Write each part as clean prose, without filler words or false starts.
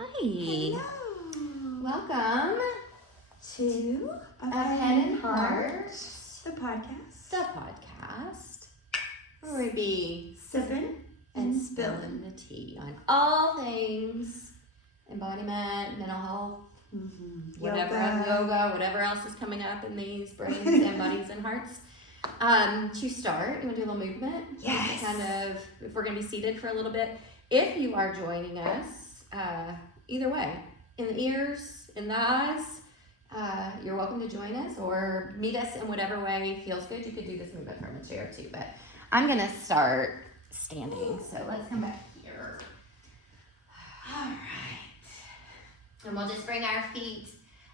Hi. Hello. Welcome to A Head and Heart, the podcast. the podcast, where we be Sipping and spilling the tea on all things embodiment, mental health, whatever, yoga, whatever else is coming up in these brains and bodies and hearts. To start, you want to do a little movement? Yes. Kind of, if we're going to be seated for a little bit. If you are joining us, either way, in the ears, in the eyes, you're welcome to join us or meet us in whatever way feels good. You could do this movement from a chair too, but I'm going to start standing. So let's come back here. All right. And we'll just bring our feet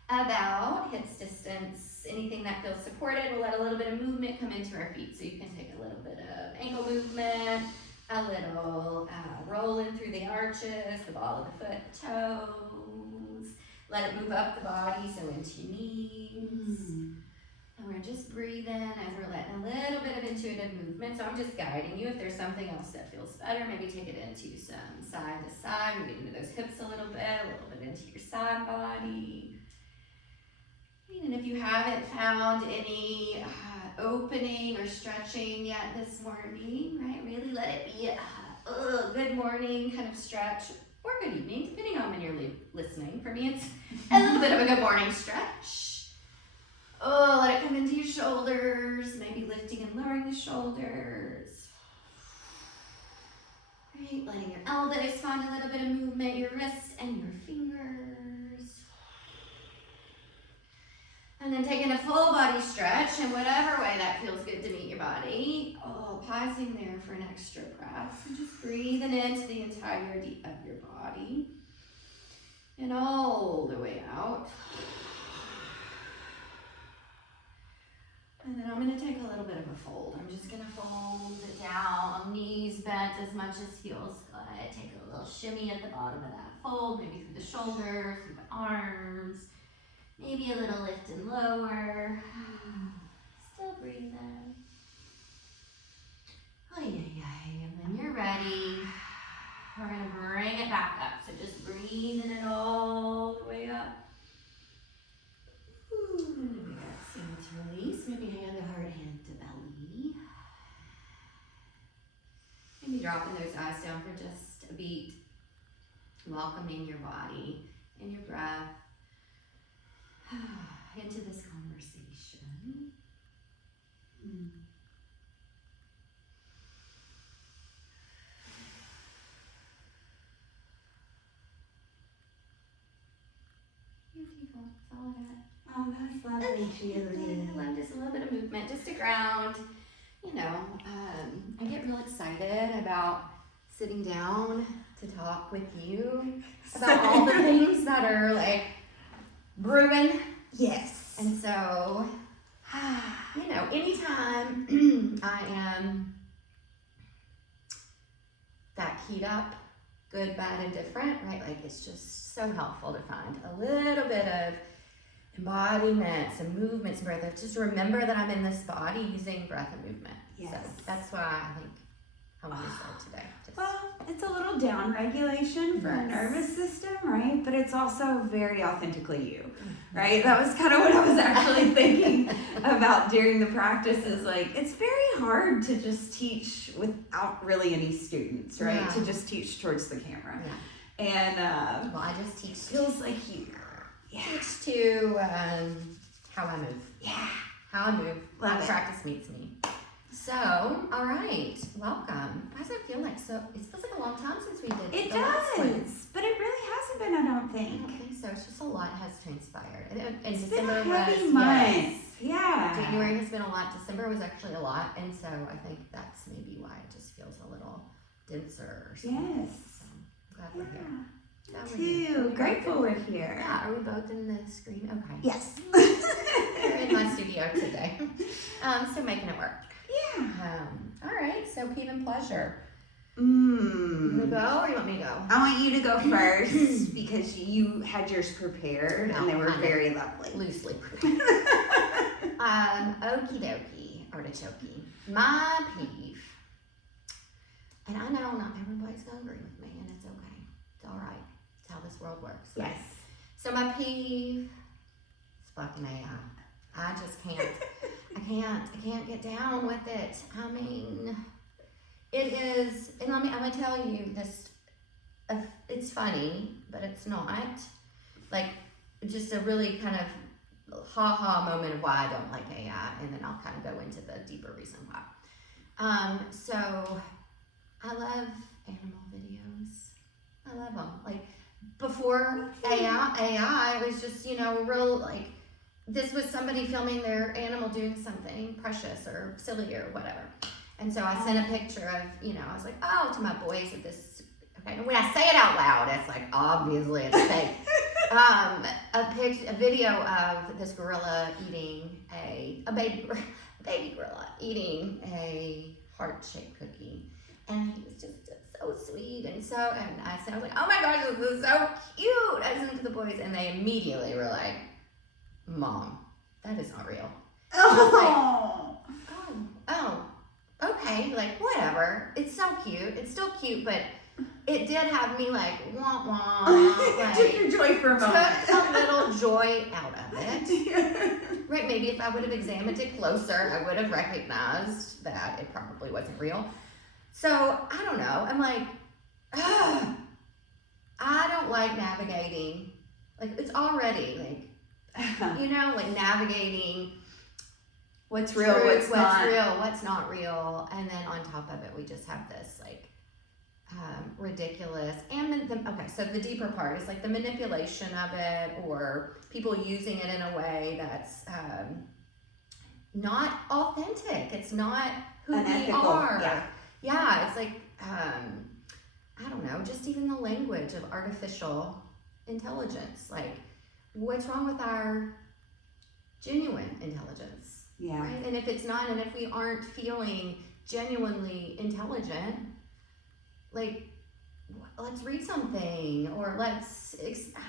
about hips distance. Anything that feels supported, we'll let a little bit of movement come into our feet. So you can take a little bit of ankle movement, a little rolling through the arches, the ball of the foot, toes. Let it move up the body, so into your knees. And we're just breathing as we're letting a little bit of intuitive movement. So I'm just guiding you. If there's something else that feels better, maybe take it into some side to side. Maybe into those hips a little bit into your side body. And if you haven't found any opening or stretching yet this morning, right, really let it be a good morning kind of stretch or good evening, depending on when you're listening. For me, it's a little bit of a good morning stretch. Oh, let it come into your shoulders, maybe lifting and lowering the shoulders. Right, letting your elbows find a little bit of movement, your wrists and your fingers. And then taking a full body stretch in whatever way that feels good to meet your body. Oh, pausing there for an extra breath. So just breathing into the entirety of your body. And all the way out. And then I'm going to take a little bit of a fold. I'm just going to fold it down, knees bent as much as heels good. Take a little shimmy at the bottom of that fold, maybe through the shoulders, through the arms. Maybe a little lift and lower. Still breathing. And when you're ready, we're going to bring it back up. So just breathing it all the way up. And then we got exhale to release. Maybe hand to heart, hand to belly. Maybe dropping those eyes down for just a beat. Welcoming your body and your breath into this conversation. Beautiful. That's all I got. Oh, that's lovely, Julie. I love just a little bit of movement, just to ground. You know, I get real excited about sitting down to talk with you about all the things that are like brewing. Yes. And so, you know, anytime I am that keyed up, good, bad, and different, right? Like it's just so helpful to find a little bit of embodiment, some movement, some breath. Just remember that I'm in this body using breath and movement. Yes. So that's why I think I want to start today. Well, it's a little down regulation for our nervous system, right? But it's also very authentically you, right? That was kind of what I was actually thinking about during the practice is like, it's very hard to just teach without really any students, right? Yeah. To just teach towards the camera. Yeah. And well, I just teach feels like you. Yeah. Teach to how I move. Yeah. How I move. Love How it. practice meets me. So, all right, welcome. Why does it feel like so? It feels like a long time since we did. It the last one. does, but it really hasn't been, I don't I think. don't think so. It's just a lot has transpired. And It's December been a heavy was month. yes. Yeah. January has been a lot. December was actually a lot, and so I think that's maybe why it just feels a little denser. Or something. Yes. So I'm glad we're here. Glad we're Me here. too. Grateful we're here. Yeah. Are we both in the screen? Okay. Yes. We're in my studio today. So making it work. Yeah. All right, so peeve and pleasure. You want to go or you want me to go? I want you to go first because you had yours prepared and they were very lovely. Loosely prepared. Okie dokie, artichoke. My peeve. And I know not everybody's going to agree with me, and it's okay. It's all right. It's how this world world works. Yes. So my peeve is fucking AI. I just can't. I can't get down with it. I mean, it is, and I'm gonna tell you this. It's funny, but it's not. Like, just a really kind of ha-ha moment of why I don't like AI, and then I'll kind of go into the deeper reason why. So I love animal videos. I love them. Like, before AI was just, real, like, this was somebody filming their animal doing something precious or silly or whatever. And so I sent a picture of, I was like, oh, to my boys at this, okay. And when I say it out loud, it's like, obviously it's fake. A video of this gorilla eating a baby gorilla eating a heart-shaped cookie. And he was just so sweet and I was like, oh my gosh, this is so cute. I sent it to the boys and they immediately were like, Mom, that is not real. Oh. Oh, okay, like, whatever. It's so cute. It's still cute, but it did have me like, wah, wah. Like, took your joy for a moment. Took a little joy out of it. Right, maybe if I would have examined it closer, I would have recognized that it probably wasn't real. So, I don't know. I'm like, I don't like navigating. Like, it's already, like, like navigating what's real, what's not real. And then on top of it, we just have this, like, ridiculous. And so the deeper part is, like, the manipulation of it or people using it in a way that's not authentic. It's not who unethical. We are. Yeah, it's like, I don't know, just even the language of artificial intelligence. Like, what's wrong with our genuine intelligence? Yeah. Right? And if it's not, and if we aren't feeling genuinely intelligent, like, let's read something, or I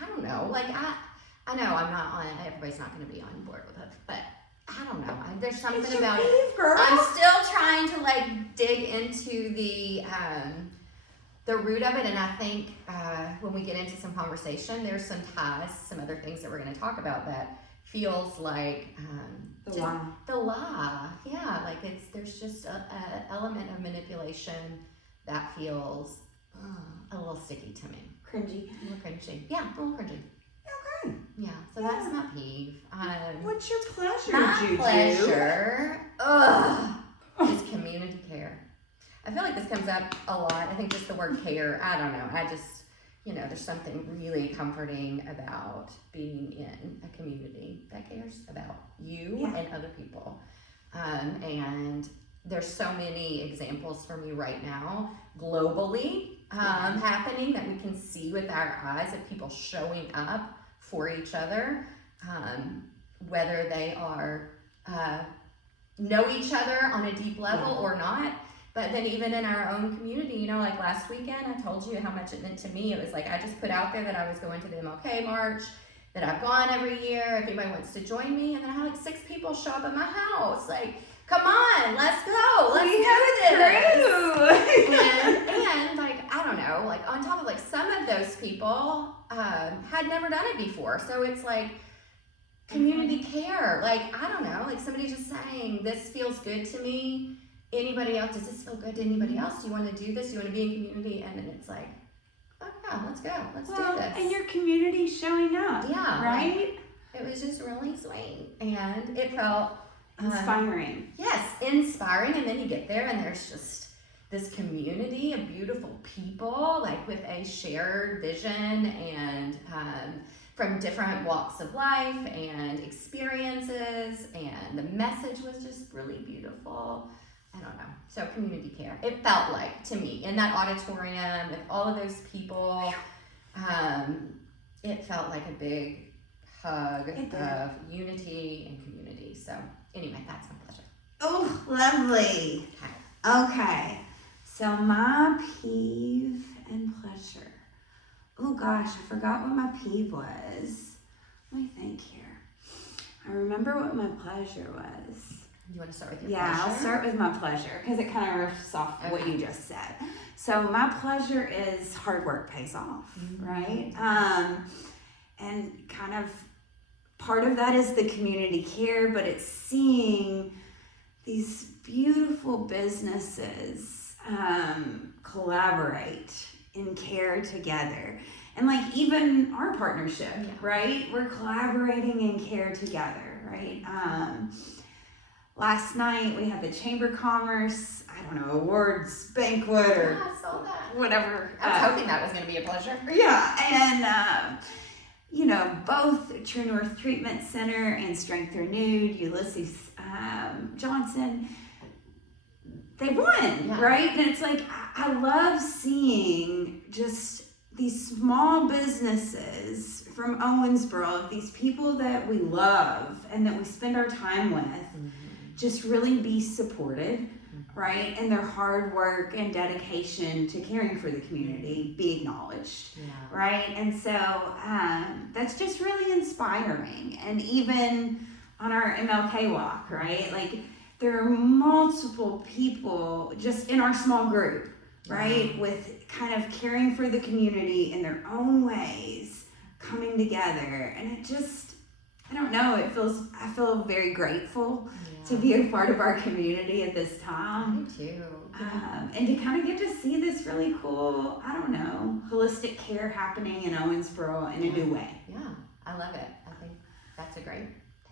don't know, like, I know I'm not on, everybody's not going to be on board with it, but I don't know, there's something about it. Girl. I'm still trying to, like, dig into the root of it, and I think when we get into some conversation, there's some ties, some other things that we're going to talk about that feels like the lie. Yeah, like there's just a element of manipulation that feels a little sticky to me. Cringy. A little cringy. Yeah, a little cringy. Okay. Yeah, so that's my peeve. What's your pleasure, my Juju? pleasure, is community care. I feel like this comes up a lot. I think just the word care, I don't know. I just, there's something really comforting about being in a community that cares about you and other people. And there's so many examples for me right now, globally, happening that we can see with our eyes of people showing up for each other, whether they are, know each other on a deep level or not. But then even in our own community, like last weekend, I told you how much it meant to me. It was like, I just put out there that I was going to the MLK March, that I've gone every year, if anybody wants to join me. And then I had like 6 people show up at my house. Like, come on, let's go. Let's do this. And like, I don't know, like on top of like some of those people had never done it before. So it's like community care. Like, I don't know, like somebody just saying, this feels good to me. Anybody else, does this feel good to anybody else? Do you want to do this? Do you want to be in community? And then it's like, oh yeah, let's go. Let's do this. And your community's showing up. Yeah. Right? Like, it was just really sweet. And it felt inspiring. Yes, inspiring. And then you get there and there's just this community of beautiful people, like with a shared vision and from different walks of life and experiences. And the message was just really beautiful. I don't know. So community care. It felt like, to me, in that auditorium with all of those people, it felt like a big hug of unity and community. So anyway, that's my pleasure. Oh, lovely. Okay. So my peeve and pleasure. Oh gosh, I forgot what my peeve was. Let me think here. I remember what my pleasure was. You want to start with your pleasure? Yeah, I'll start with my pleasure because it kind of riffs off what you just said. So my pleasure is hard work pays off, right? And kind of part of that is the community care, but it's seeing these beautiful businesses collaborate and care together. And like even our partnership, right? We're collaborating and care together, right? Last night we had the Chamber of Commerce, I don't know, awards banquet or I saw that. Whatever. I was hoping that was going to be a pleasure. Yeah, and you know, both True North Treatment Center and Strength Renewed, Ulysses Johnson, they won, right? And it's like, I love seeing just these small businesses from Owensboro, these people that we love and that we spend our time with, just really be supported, right? And their hard work and dedication to caring for the community be acknowledged, right? And so that's just really inspiring. And even on our MLK walk, right? Like there are multiple people just in our small group, right? With kind of caring for the community in their own ways, coming together. And it just, I don't know, I feel very grateful to be a part of our community at this time. Me too. And to kind of get to see this really cool, I don't know, holistic care happening in Owensboro in a new way. Yeah, I love it. I think that's a great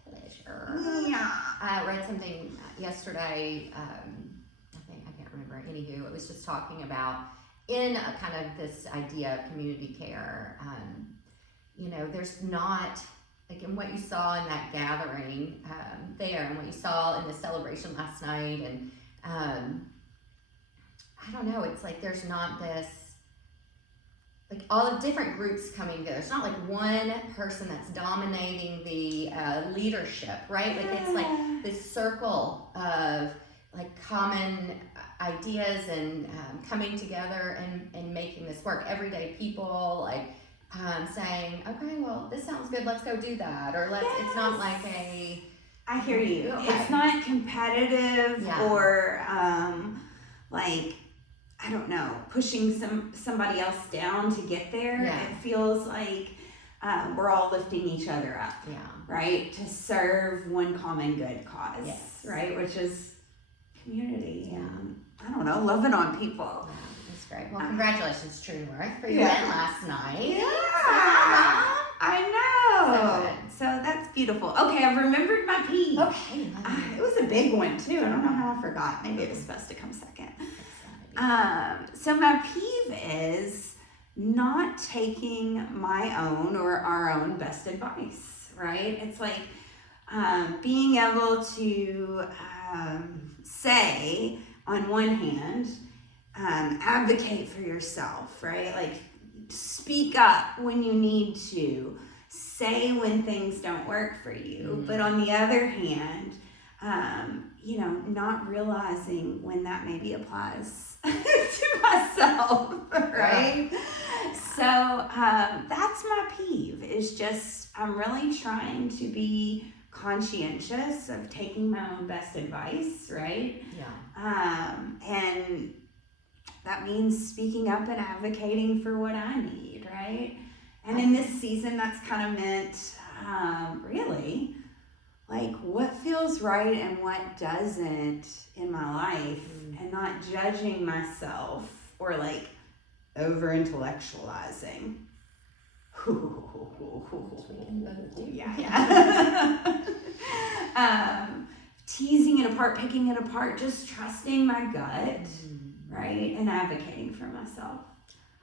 pleasure. Yeah. I read something yesterday, I can't remember, anywho, it was just talking about in a kind of this idea of community care, you know, there's not, like in what you saw in that gathering there and what you saw in the celebration last night, and I don't know, it's like there's not this, like all the different groups coming together. It's not like one person that's dominating the leadership, right? Like it's like this circle of like common ideas and coming together and making this work. Everyday people like saying, okay, well, this sounds good, let's go do that. Or it's not like a... I hear you. Okay. It's not competitive or like, I don't know, pushing somebody else down to get there. It feels like we're all lifting each other up, right? To serve one common good cause, right? Which is community and, I don't know, loving on people. That's great. Well, congratulations, True North, for your win last night. Yeah, I know. So that's beautiful. Okay, I've remembered my peeve. Okay. It was a big one, too. I don't know how I forgot. Maybe it was supposed to come second. So my peeve is not taking my own or our own best advice, right? It's like being able to say, on one hand, advocate for yourself, right? Like speak up when you need to, say when things don't work for you. But on the other hand, you know, not realizing when that maybe applies to myself, right? So that's my peeve, is just I'm really trying to be conscientious of taking my own best advice, right? And that means speaking up and advocating for what I need, right? And in this season, that's kind of meant really like what feels right and what doesn't in my life, and not judging myself or like over intellectualizing. Teasing it apart, picking it apart, just trusting my gut, right? And advocating for myself.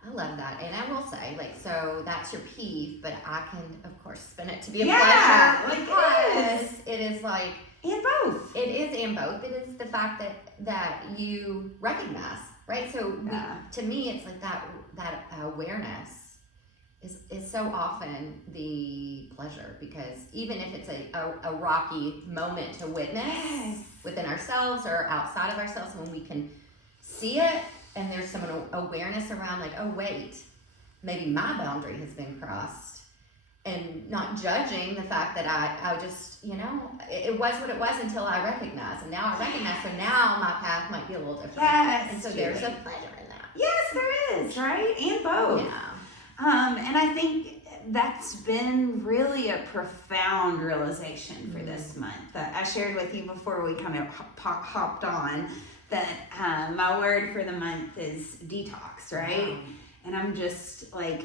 I love that. And I will say, like, so that's your peeve, but I can, of course, spin it to be a pleasure. Like Because it is like... And both. It is and both. It is the fact that you recognize, right? So to me, it's like that awareness is so often the pleasure, because even if it's a rocky moment to witness within ourselves or outside of ourselves, when we can see it and there's some awareness around like, oh wait, maybe my boundary has been crossed, and not judging the fact that I just, you know, it was what it was until I recognized, and now I recognize, so now my path might be a little different. And so there's a pleasure in that. Yes, there is, right? And both. Yeah. And I think that's been really a profound realization for this month. That I shared with you before we kind of hopped on that my word for the month is detox, right? Wow. And I'm just like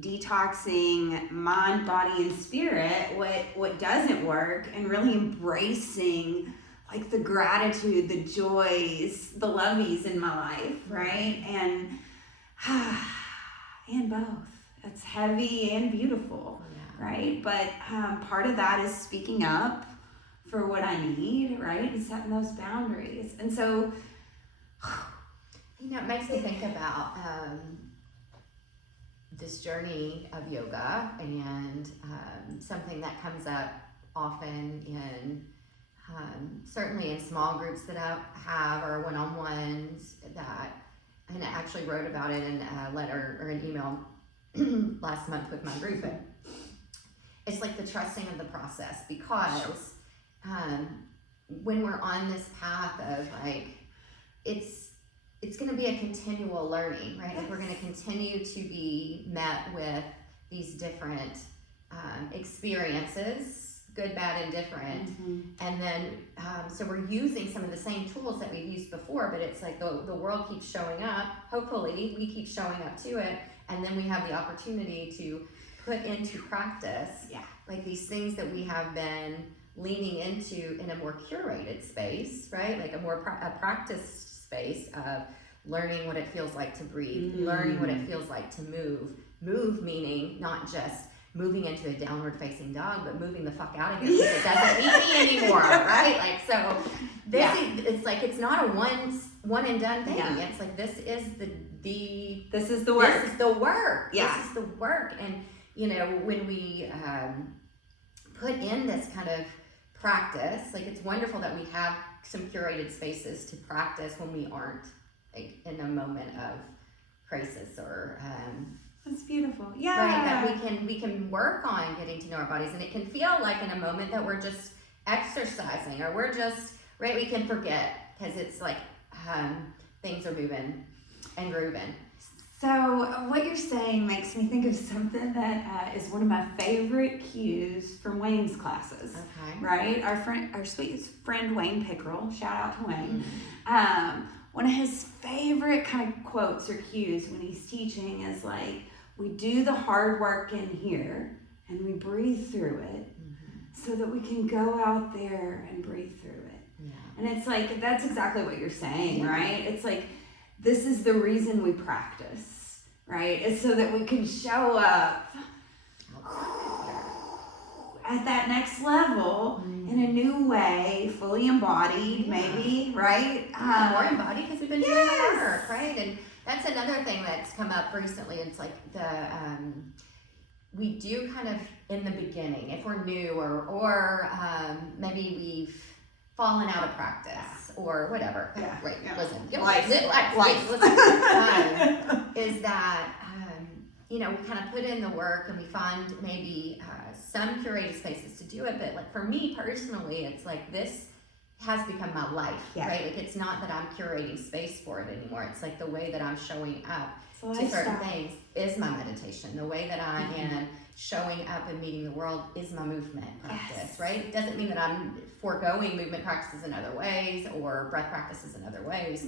detoxing mind, body, and spirit, what doesn't work, and really embracing like the gratitude, the joys, the lovies in my life, right? And both. It's heavy and beautiful, right? But part of that is speaking up for what I need, right? And setting those boundaries. And so, it makes me think about this journey of yoga, and something that comes up often in certainly in small groups that I have, or one-on-ones, that, and I actually wrote about it in a letter or an email last month with my group. But it's like the trusting of the process, because when we're on this path of like, it's going to be a continual learning, right? Like we're going to continue to be met with these different experiences, good, bad, and different. And then, so we're using some of the same tools that we've used before, but it's like the world keeps showing up. Hopefully we keep showing up to it. And then we have the opportunity to put into practice, like these things that we have been leaning into in a more curated space, right? Like a more practiced space of learning what it feels like to breathe, learning what it feels like to move meaning not just moving into a downward facing dog, but moving the fuck out of here because it doesn't need me anymore, right? Like, so this is, it's like, it's not a one and done thing. It's like, this is the this is the work. This is the work. Yeah. This is the work. And, you know, when we put in this kind of practice, like, it's wonderful that we have some curated spaces to practice when we aren't like in a moment of crisis or that's beautiful. Yeah. Right, that we can work on getting to know our bodies, and it can feel like in a moment that we're just exercising, or we're just, right, we can forget because it's like things are moving and grooving. So what you're saying makes me think of something that is one of my favorite cues from Wayne's classes. Okay. Right? Our sweetest friend Wayne Pickerel, shout out to Wayne. One of his favorite kind of quotes or cues when he's teaching is like, we do the hard work in here and we breathe through it so that we can go out there and breathe through it. Yeah. And it's like, that's exactly what you're saying, right? It's like, this is the reason we practice, right? It's so that we can show up at that next level in a new way, fully embodied, maybe, right? More embodied because we've been doing the work, right? And that's another thing that's come up recently. It's like we do kind of in the beginning, if we're new or maybe we've fallen out of practice or whatever. Yeah. Right. Yeah. Listen. Life. Is that you know, we kind of put in the work and we find maybe some curated spaces to do it, but like for me personally, it's like this has become my life, right? Like it's not that I'm curating space for it anymore. It's like the way that I'm showing up to certain things is my meditation. The way that I am showing up and meeting the world is my movement practice, right? It doesn't mean that I'm foregoing movement practices in other ways or breath practices in other ways.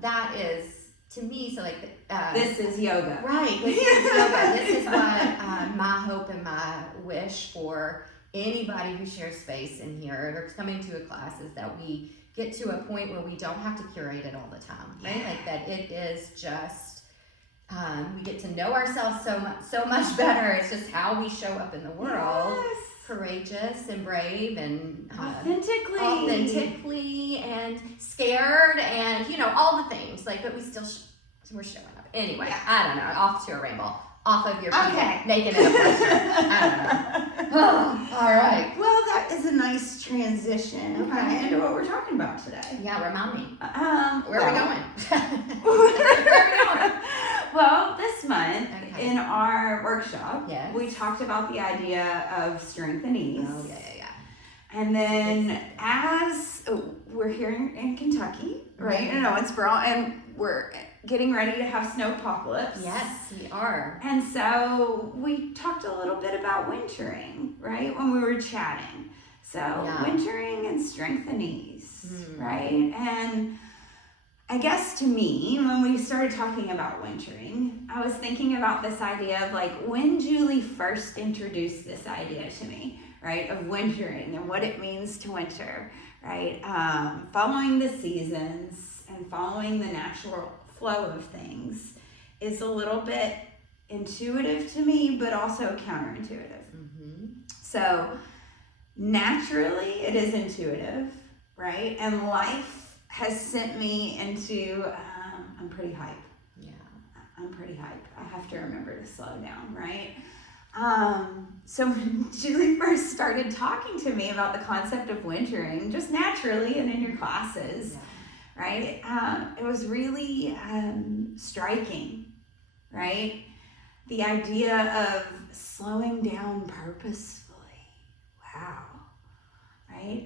That is, to me, so like this is yoga, right? This is yoga. This is what my hope and my wish for anybody who shares space in here or is coming to a class is that we get to a point where we don't have to curate it all the time, right? Like that it is just we get to know ourselves so much better. It's just how we show up in the world, courageous and brave and authentically and scared and you know all the things like, but we still we're showing up anyway. I don't know. Off to a rainbow. Off of your feet, making it a pleasure. I don't know. All right. Well, that is a nice transition kind of into what we're talking about today. Yeah, remind me. Where are we going? Where are we going? Well, this month in our workshop, Yes. we talked about the idea of strength and ease. Oh, yeah. And then as we're here in Kentucky, right? In Owensboro, and we're getting ready to have snowpocalypse. Yes, we are. And so we talked a little bit about wintering, right, when we were chatting. So wintering and strength and ease, right? And I guess to me, when we started talking about wintering, I was thinking about this idea of like when Julie first introduced this idea to me, right, of wintering and what it means to winter, right? Following the seasons and following the natural flow of things is a little bit intuitive to me, but also counterintuitive. So naturally, it is intuitive, right? And life has sent me into, I'm pretty hype. Yeah. I'm pretty hype. I have to remember to slow down, right? So when Julie first started talking to me about the concept of wintering, just naturally and in your classes, right? It was really striking, right? The idea of slowing down purposefully. Wow. Right?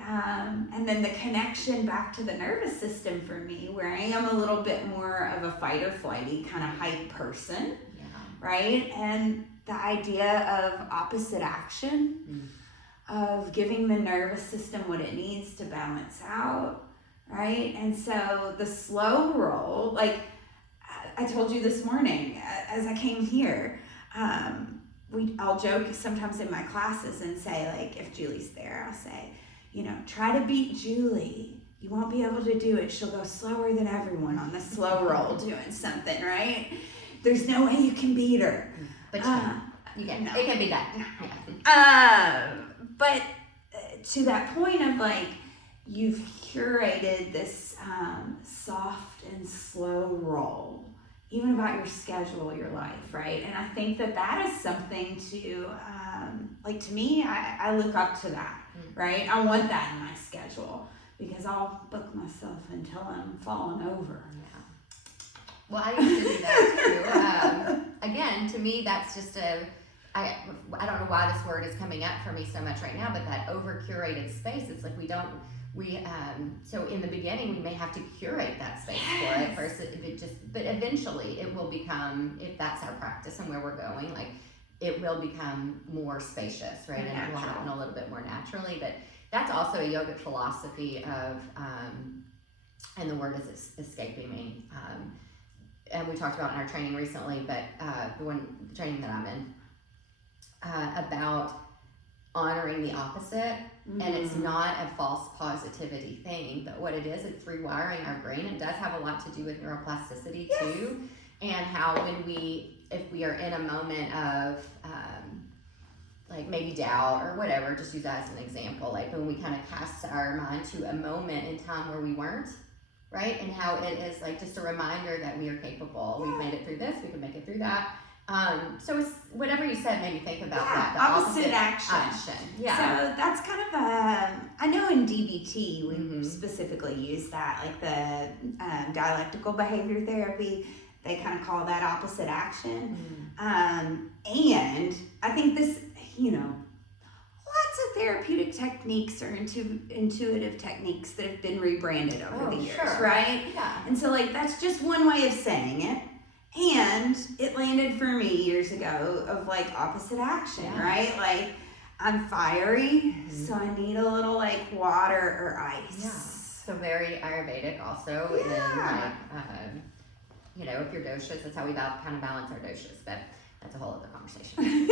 And then the connection back to the nervous system for me, where I am a little bit more of a fight or flighty kind of hype person, right? And the idea of opposite action, of giving the nervous system what it needs to balance out, right? And so the slow roll, like I told you this morning as I came here, I'll joke sometimes in my classes and say, like, if Julie's there, I'll say, you know, try to beat Julie. You won't be able to do it. She'll go slower than everyone on the slow roll doing something, right? There's no way you can beat her. But you can. No. It can be done. No. But to that point of like, you've curated this soft and slow roll, even about your schedule, your life, right? And I think that is something to, like to me, I look up to that. Right? I want that in my schedule because I'll book myself until I'm falling over. Yeah. Well, I used to do that too. Again, to me, that's just I don't know why this word is coming up for me so much right now, but that over-curated space, it's like so in the beginning, we may have to curate that space for it first, but eventually it will become, if that's our practice and where we're going, like, it will become more spacious, right? And it will happen a little bit more naturally. But that's also a yogic philosophy of, and the word is escaping me. And we talked about in our training recently, but the training that I'm in, about honoring the opposite. And it's not a false positivity thing, but what it is, it's rewiring our brain. It does have a lot to do with neuroplasticity too. And how if we are in a moment of like maybe doubt or whatever, just use that as an example, like when we kind of cast our mind to a moment in time where we weren't, right? And how it is like just a reminder that we are capable. We've made it through this, we can make it through that. So it's whatever you said made me think about that. The opposite action. Yeah. So that's kind of I know in DBT we specifically use that, like the dialectical behavior therapy. They kind of call that opposite action. And I think this, you know, lots of therapeutic techniques or intuitive techniques that have been rebranded over the years, right? Yeah. And so, like, that's just one way of saying it. And it landed for me years ago of, like, opposite action, right? Like, I'm fiery, so I need a little, like, water or ice. Yeah. So very Ayurvedic also. Yeah. And, like, you know, if you're doshas, that's how we kind of balance our doshas, but that's a whole other conversation.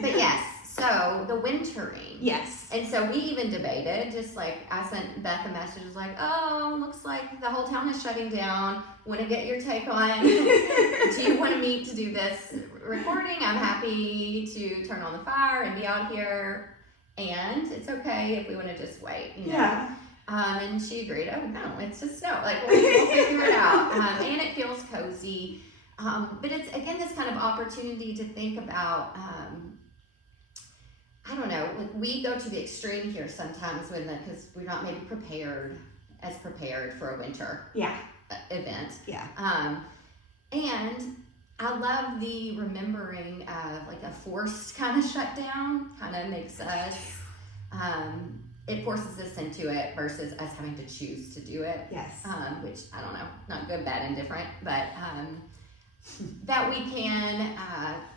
But yes, so the wintering. Yes. And so we even debated, just like I sent Beth a message, was like, oh, looks like the whole town is shutting down. Want to get your take on, do you want to meet to do this recording? I'm happy to turn on the fire and be out here. And it's okay if we want to just wait, you know? Yeah. And she agreed, oh no, it's just snow. Like, we'll figure it out. And it feels cozy. But it's, again, this kind of opportunity to think about, I don't know, like we go to the extreme here sometimes because we're not maybe prepared for a winter event. Yeah. And I love the remembering of like a forced kind of shutdown, kind of makes us, it forces us into it versus us having to choose to do it. Yes. Which I don't know, not good, bad, and different, but that we can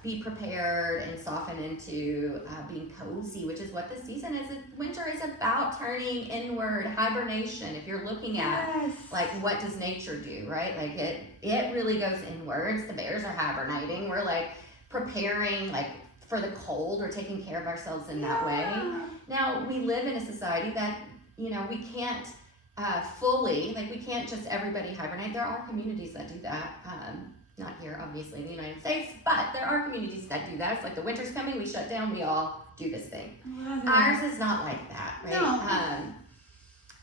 be prepared and soften into being cozy, which is what this season is. Winter is about turning inward, hibernation. If you're looking at like what does nature do, right? Like it really goes inwards. The bears are hibernating. We're like preparing like for the cold or taking care of ourselves in that way. Now we live in a society that, you know, we can't fully, like we can't just everybody hibernate. There are communities that do that. Not here, obviously, in the United States, but there are communities that do that. It's like the winter's coming, we shut down, we all do this thing. Ours is not like that, right?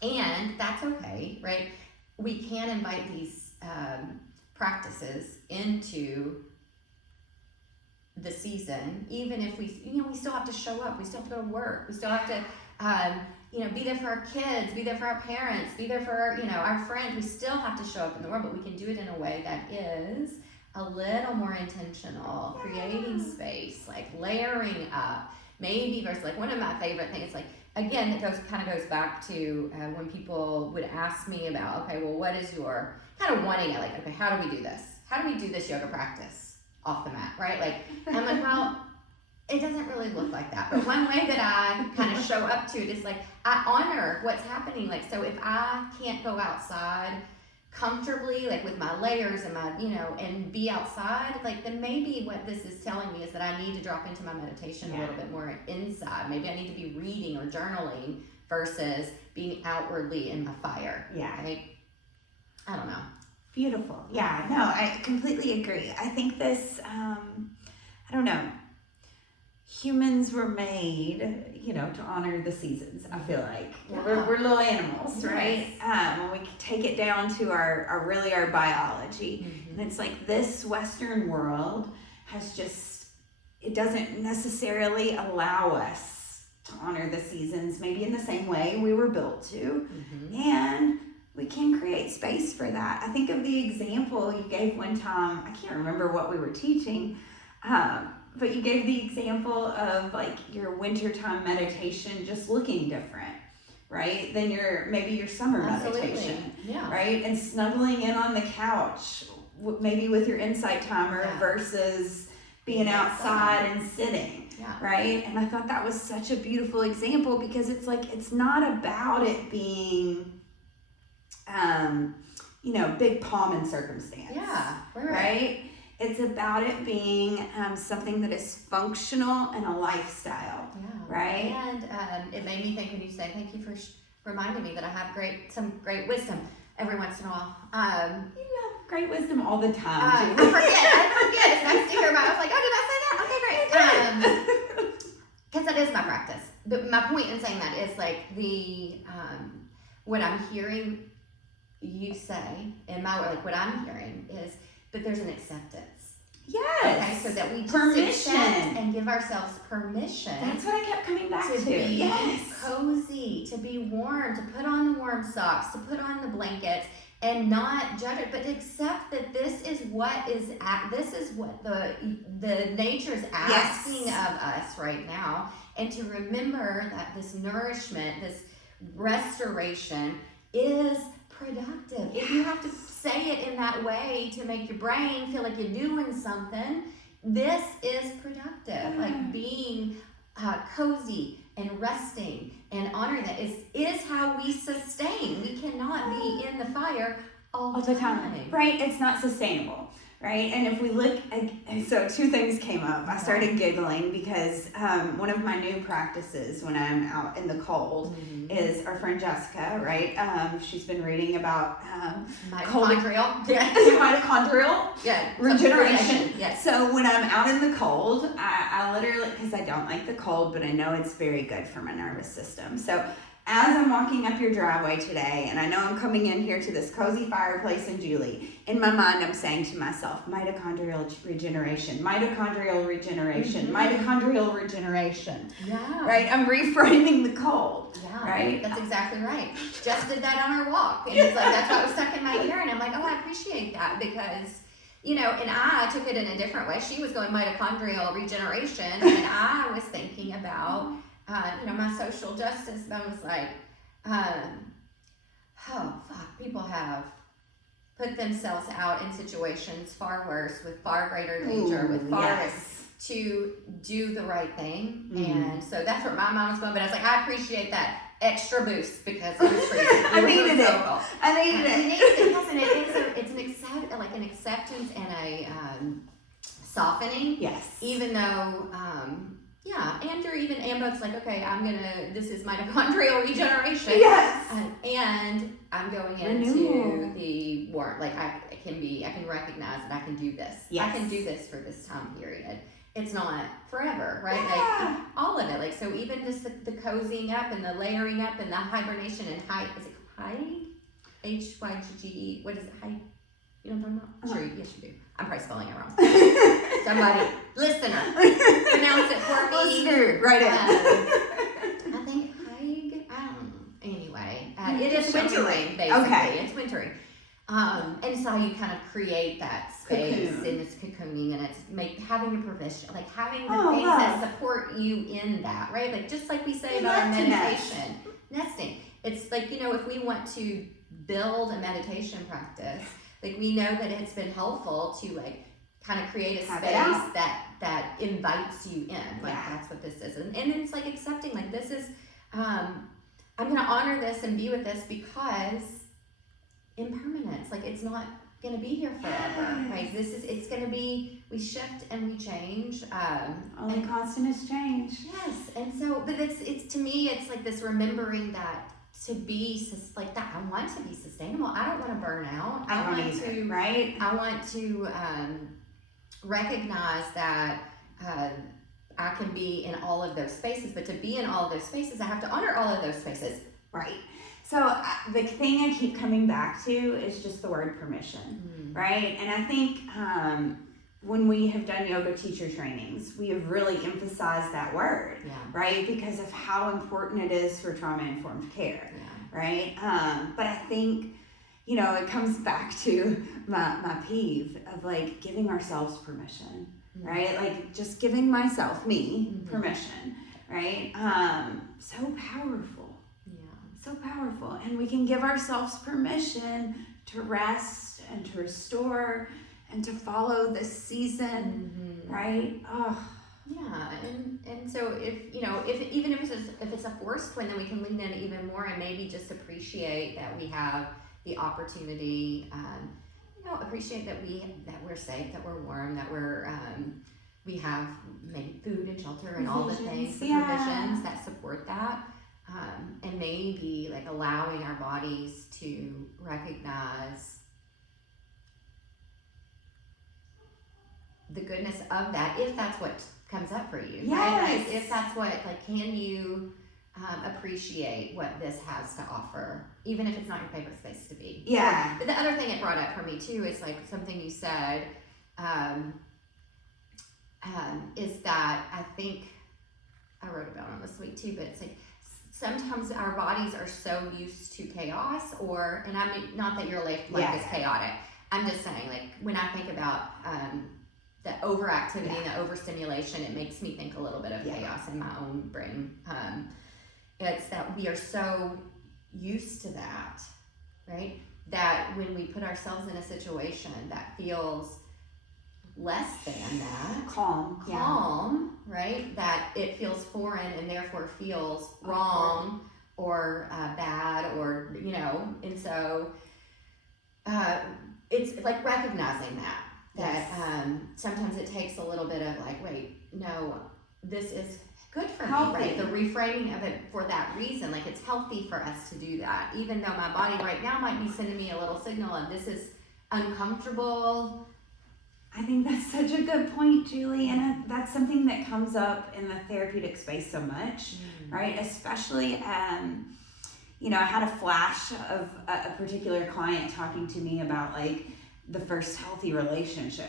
No. And that's okay, right? We can invite these practices into the season, even if we, you know, we still have to show up, we still have to go to work, we still have to, you know, be there for our kids, be there for our parents, be there for, you know, our friends. We still have to show up in the world, but we can do it in a way that is a little more intentional, creating space, like layering up, maybe versus like one of my favorite things, like, again, it kind of goes back to when people would ask me about, okay, well, what is your, kind of wanting it, like, okay, how do we do this? How do we do this yoga practice off the mat, right? Like, I'm like, well, it doesn't really look like that. But one way that I kind of show up to it is like, I honor what's happening. Like, so if I can't go outside comfortably, like with my layers and my, you know, and be outside, like then maybe what this is telling me is that I need to drop into my meditation a little bit more inside. Maybe I need to be reading or journaling versus being outwardly in my fire. Yeah. Right? I don't know. Beautiful. Yeah, no, I completely agree. I think this, I don't know. Humans were made, you know, to honor the seasons. I feel like we're little animals, right? When we take it down to our biology, and it's like this Western world has just, it doesn't necessarily allow us to honor the seasons, maybe in the same way we were built to, and we can create space for that. I think of the example you gave one time. I can't remember what we were teaching. But you gave the example of like your wintertime meditation just looking different, right? Than maybe your summer meditation, right? And snuggling in on the couch, maybe with your insight timer versus being outside and sitting, right? And I thought that was such a beautiful example because it's like, it's not about it being, you know, big pomp and circumstance, right? It's about it being something that is functional and a lifestyle, right? And it made me think when you said, thank you for reminding me that I have some great wisdom every once in a while. You have great wisdom all the time. I forget. It's nice to hear about it. I was like, oh, did I say that? Okay, great. Because that is my practice. But my point in saying that is like what I'm hearing you say in my way, like what I'm hearing is, but there's an acceptance. Yes. Okay, so that we just permission accept and give ourselves permission. That's what I kept coming back to. Be cozy, to be warm, to put on the warm socks, to put on the blankets, and not judge it, but to accept that this is what the nature is asking of us right now, and to remember that this nourishment, this restoration is productive. If you have to say it in that way to make your brain feel like you're doing something, this is productive. Like being cozy and resting and honoring that is how we sustain. We cannot be in the fire all the time. Right? It's not sustainable. Right? And if we look, so two things came up. I started giggling because one of my new practices when I'm out in the cold is our friend Jessica, right? She's been reading about mitochondrial regeneration. Yes. So when I'm out in the cold, I literally, because I don't like the cold, but I know it's very good for my nervous system. So as I'm walking up your driveway today, and I know I'm coming in here to this cozy fireplace in Julie, in my mind I'm saying to myself, mitochondrial regeneration, mitochondrial regeneration, mitochondrial regeneration. Yeah. Right? I'm reframing the cold. Yeah. Right? That's exactly right. Just did that on our walk. And it's like, that's what was stuck in my ear. And I'm like, oh, I appreciate that because, you know, and I took it in a different way. She was going mitochondrial regeneration, and I was thinking about my social justice, I was like, oh fuck, people have put themselves out in situations far worse, with far greater danger, with far yes. to do the right thing. And so that's where my mind was going. But I was like, I appreciate that extra boost because it was crazy. I needed it. I needed it. It's an acceptance and a softening. Yes. Even though, and you're even AMBO's like, okay, this is mitochondrial regeneration. Yes. And I'm going into the warmth. Like I can recognize that I can do this. Yes. I can do this for this time period. It's not forever, right? Yeah. Like all of it. Like, so even just the cozying up and the layering up and the hibernation and is it hide? H-Y-G-G-E. What is it? Hide? You know what I'm talking about? Sure, yes you do. I'm probably spelling it wrong. Somebody, listener, pronounce it for me. Listener, right in. I think hide, I don't know. Anyway, it is wintering, basically. Okay. It's wintering. And so you kind of create that space Cocoon. and it's cocooning and it's having a provision, like having the things that support you in that, right? Like just like we say about our meditation, nesting. It's like, if we want to build a meditation practice, like we know that it's been helpful to like kind of create a space that invites you in. Like that's what this is. And it's like accepting, like this is, I'm going to honor this and be with this because impermanence, like it's not going to be here forever, right? It's going to be, we shift and we change. Only constant is change. Yes. And so, but it's to me, it's like this remembering that to be like that, I want to be sustainable. I don't want to burn out. I want to recognize that I can be in all of those spaces, but to be in all of those spaces, I have to honor all of those spaces. Right. So the thing I keep coming back to is just the word permission, right? And I think when we have done yoga teacher trainings, we have really emphasized that word, right? Because of how important it is for trauma-informed care, right? But I think, it comes back to my peeve of like giving ourselves permission, right? Like just giving myself, permission, right? So powerful. So powerful. And we can give ourselves permission to rest and to restore and to follow this season, right? Oh. Yeah, and so if it's a forced one, then we can lean in even more and maybe just appreciate that we have the opportunity, appreciate that we're safe, that we're warm, that we have maybe food and shelter and all the things, the provisions that support that. And maybe like allowing our bodies to recognize the goodness of that, if that's what comes up for you. Right? Like, if that's what, like, can you appreciate what this has to offer, even if it's not your favorite space to be. Yeah. But the other thing it brought up for me too is like something you said, is that I think I wrote about it this week too, but it's like sometimes our bodies are so used to chaos, and I mean, not that your life is chaotic. I'm just saying, like, when I think about the overactivity and the overstimulation, it makes me think a little bit of chaos in my own brain. It's that we are so used to that, right? That when we put ourselves in a situation that feels less than that, calm, right? That it feels foreign and therefore feels wrong or bad, or and so it's like recognizing that sometimes it takes a little bit of like, wait, no, this is good for me, right? The reframing of it for that reason, like it's healthy for us to do that, even though my body right now might be sending me a little signal of this is uncomfortable. I think that's such a good point, Julie, and that's something that comes up in the therapeutic space so much, right? Especially, I had a flash of a particular client talking to me about like the first healthy relationship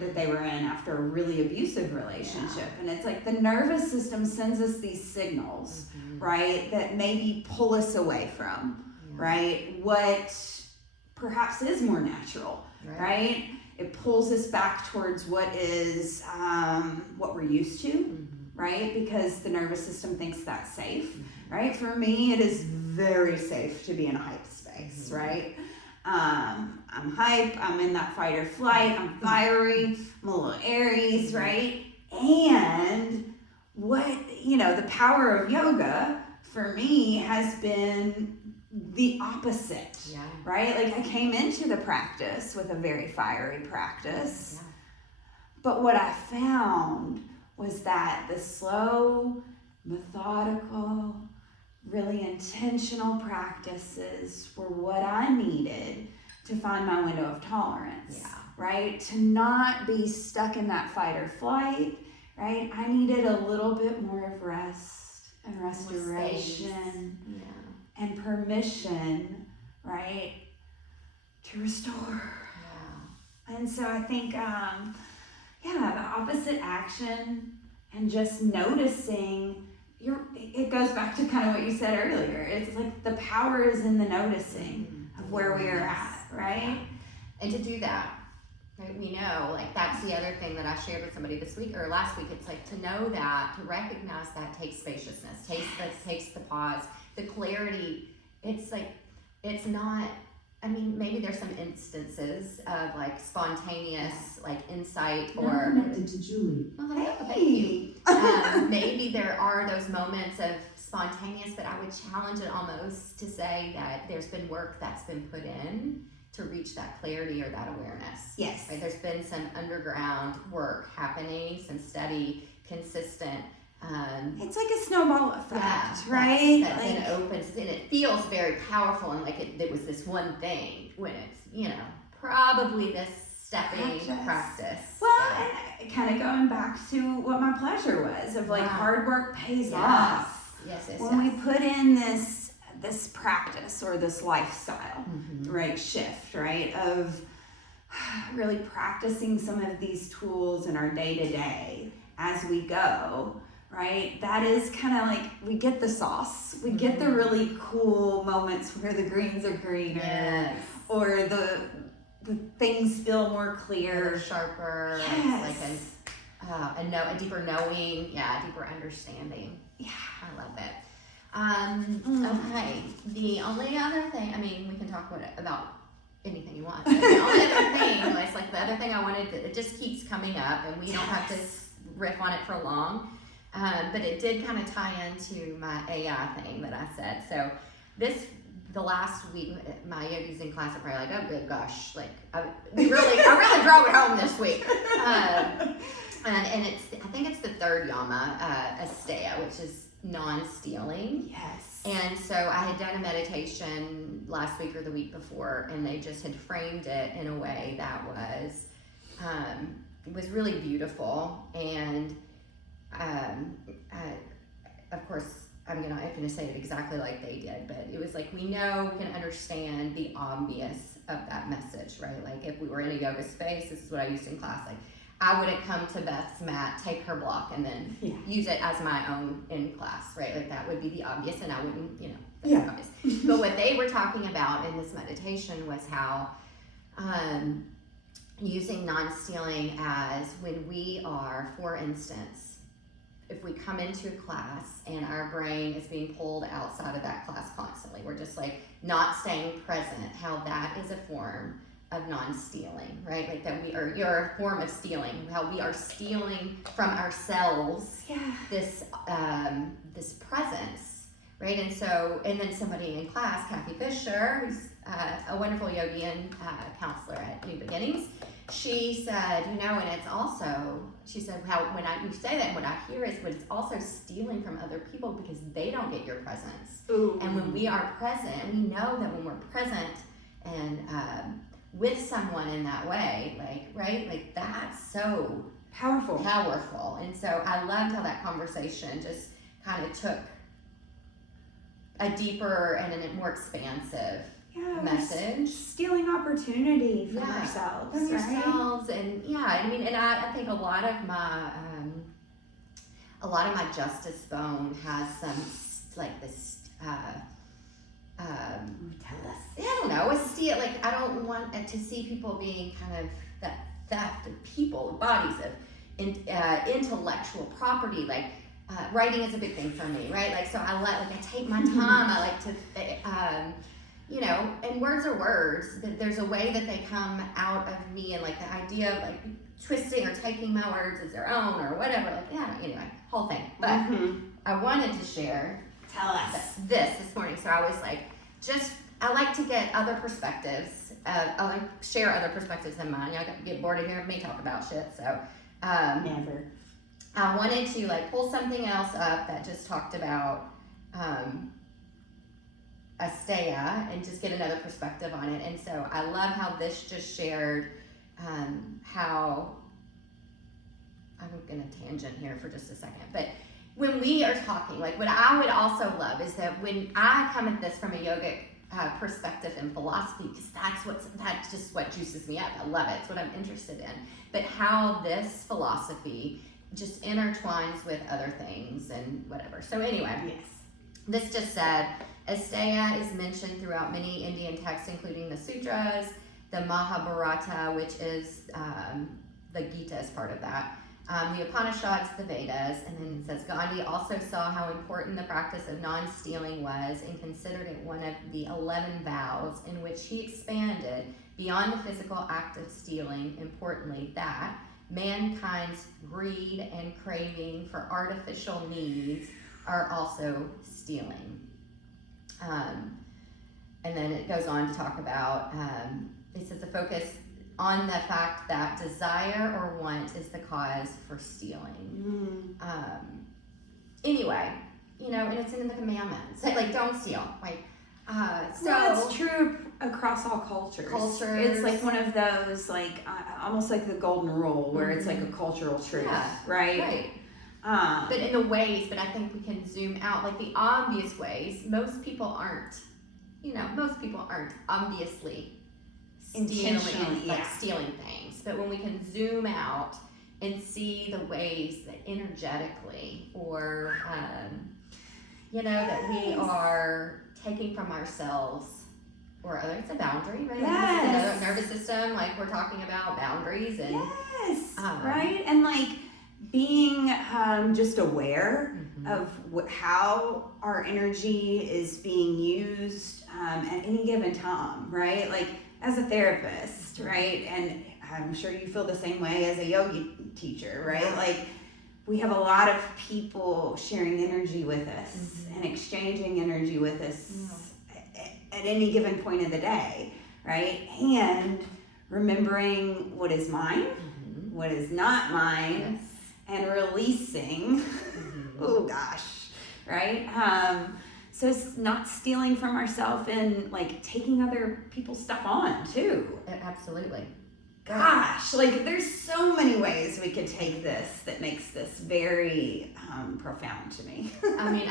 that they were in after a really abusive relationship. And it's like the nervous system sends us these signals, right, that maybe pull us away from, right, what perhaps is more natural, right? It pulls us back towards what is what we're used to, right? Because the nervous system thinks that's safe, right? For me, it is very safe to be in a hype space, right? I'm hype, I'm in that fight or flight, I'm fiery, I'm a little Aries, right? And the power of yoga for me has been the opposite, right? Like I came into the practice with a very fiery practice, but what I found was that the slow, methodical, really intentional practices were what I needed to find my window of tolerance, right? To not be stuck in that fight or flight, right? I needed a little bit more of rest and restoration and permission, right? To restore. And so I think, the opposite action and just noticing, it goes back to kind of what you said earlier. It's like the power is in the noticing of where we are at, right? And to do that, right? We know, like that's the other thing that I shared with somebody this week or last week. It's like to know that, to recognize that takes spaciousness, takes the pause, the clarity. It's like, it's not, I mean, maybe there's some instances of like spontaneous, like insight or. Connected to Julie. Oh, hello, thank you. Maybe there are those moments of spontaneous, but I would challenge it almost to say that there's been work that's been put in to reach that clarity or that awareness. Yes. Right? There's been some underground work happening, some steady, consistent. It's like a snowball effect, right? That then opens, and it feels very powerful, and like it was this one thing when it's, probably this stepping practice. Well, and kind of going back to what my pleasure was of like hard work pays off. Yes. When we put in this practice or this lifestyle, right, shift, right, of really practicing some of these tools in our day-to-day as we go, right? That is kind of like we get the sauce. We get the really cool moments where the greens are greener or the things feel more clear, sharper, yes. Like a deeper knowing, deeper understanding. Yeah, I love it. Okay, the only other thing, I mean, we can talk about anything you want. But the only other thing was like the other thing I wanted, it just keeps coming up, and we don't have to riff on it for long. But it did kind of tie into my AI thing that I said. So the last week, my yogis in class are probably like, oh good gosh, like I really drove it home this week. And I think it's the third yama, Asteya, which is non-stealing. Yes. And so I had done a meditation last week or the week before, and they just had framed it in a way that was really beautiful. And of course, I'm gonna say it exactly like they did, but it was like we can understand the obvious of that message, right? Like if we were in a yoga space, this is what I used in class. Like I wouldn't come to Beth's mat, take her block, and then use it as my own in class, right? Like that would be the obvious, and I wouldn't, that's obvious. But what they were talking about in this meditation was how using non-stealing as when we are, for instance, if we come into a class and our brain is being pulled outside of that class constantly, we're just like not staying present, how that is a form of non-stealing, right? Like that you're a form of stealing, how we are stealing from ourselves this presence, right? And then somebody in class, Kathy Fisher, who's a wonderful yogi and counselor at New Beginnings, she said, and it's also, she said, when you say that, what I hear is, but it's also stealing from other people because they don't get your presence. Ooh. And when we are present, we know that when we're present and with someone in that way, like, right, like that's so powerful. And so I loved how that conversation just kind of took a deeper and a more expansive message. Stealing opportunity from ourselves, from right? yourselves, and I think a lot of my justice bone has some like this. Tell us. I don't know. Like I don't want to see people being kind of that theft of people, bodies of intellectual property, like writing is a big thing for me, right? Like, so I take my time. I like to, you know, and words are words. There's a way that they come out of me, and like the idea of like twisting or taking my words as their own or whatever. Like, yeah, anyway, whole thing. But I wanted to share. Tell us this morning. So I was like, I like to get other perspectives. I share other perspectives than mine. Y'all get bored of hearing me talk about shit. So never. I wanted to like pull something else up that just talked about Astea and just get another perspective on it. And so I love how this just shared how, I'm going to tangent here for just a second, but when we are talking, like what I would also love is that when I come at this from a yogic perspective and philosophy, because that's just what juices me up. I love it. It's what I'm interested in. But how this philosophy just intertwines with other things and whatever. So anyway, Yes. this just said, Astea is mentioned throughout many Indian texts, including the sutras, the Mahabharata, which is the Gita is part of that, the Upanishads, the Vedas, and then it says Gandhi also saw how important the practice of non-stealing was and considered it one of the 11 vows, in which he expanded beyond the physical act of stealing, importantly, that mankind's greed and craving for artificial needs are also stealing. And then it goes on to talk about, it says the focus on the fact that desire or want is the cause for stealing. Anyway, you know, and it's in the commandments. Like, don't steal. Like, It's true across all cultures. It's like one of those, like, almost like the golden rule, where it's like a cultural truth, right? Right. But in the ways, but I think we can zoom out, like the obvious ways. Most people aren't obviously stealing things. But when we can zoom out and see the ways that energetically or, that we are taking from ourselves or other, it's a boundary, right? Yes. Another nervous system, like we're talking about boundaries and right? And like being just aware of how our energy is being used at any given time, right? Like as a therapist, right? And I'm sure you feel the same way as a yogi teacher, right? Like we have a lot of people sharing energy with us and exchanging energy with us at any given point of the day, right? And remembering what is mine, what is not mine, and releasing, oh gosh, right? So it's not stealing from ourselves and like taking other people's stuff on too. Absolutely. Gosh, like there's so many ways we could take this that makes this very profound to me. I mean,